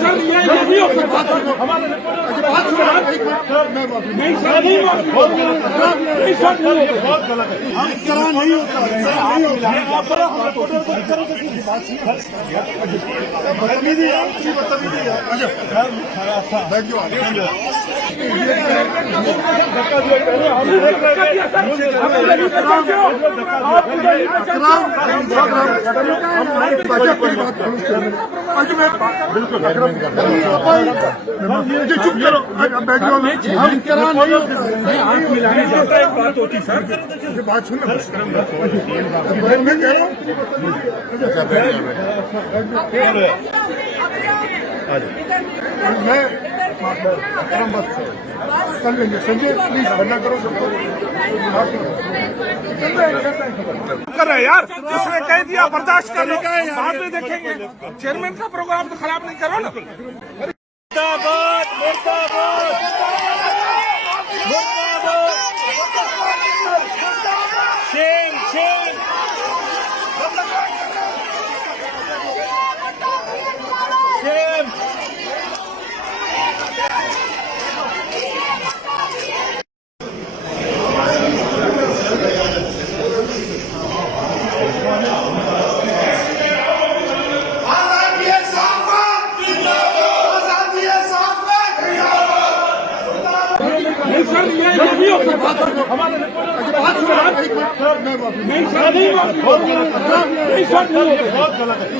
Sir ये नहीं हो सकता। हमारे नहीं सर नहीं बहुत गलत है। हम इतना नहीं होता एक बात होती सर, बात सुन कर लेंगे। संजय प्लीज बंदा करो सबको कर रहे यार, इसने कह दिया बर्दाश्त कर लो, बाद में देखेंगे। चेयरमैन का प्रोग्राम तो खराब नहीं करो ना। मुर्दाबाद मुर्दाबाद मुर्दाबाद, शेम शेम शेम। सर ये नहीं हो सकता। हमारे नहीं सर नहीं बहुत गलत है।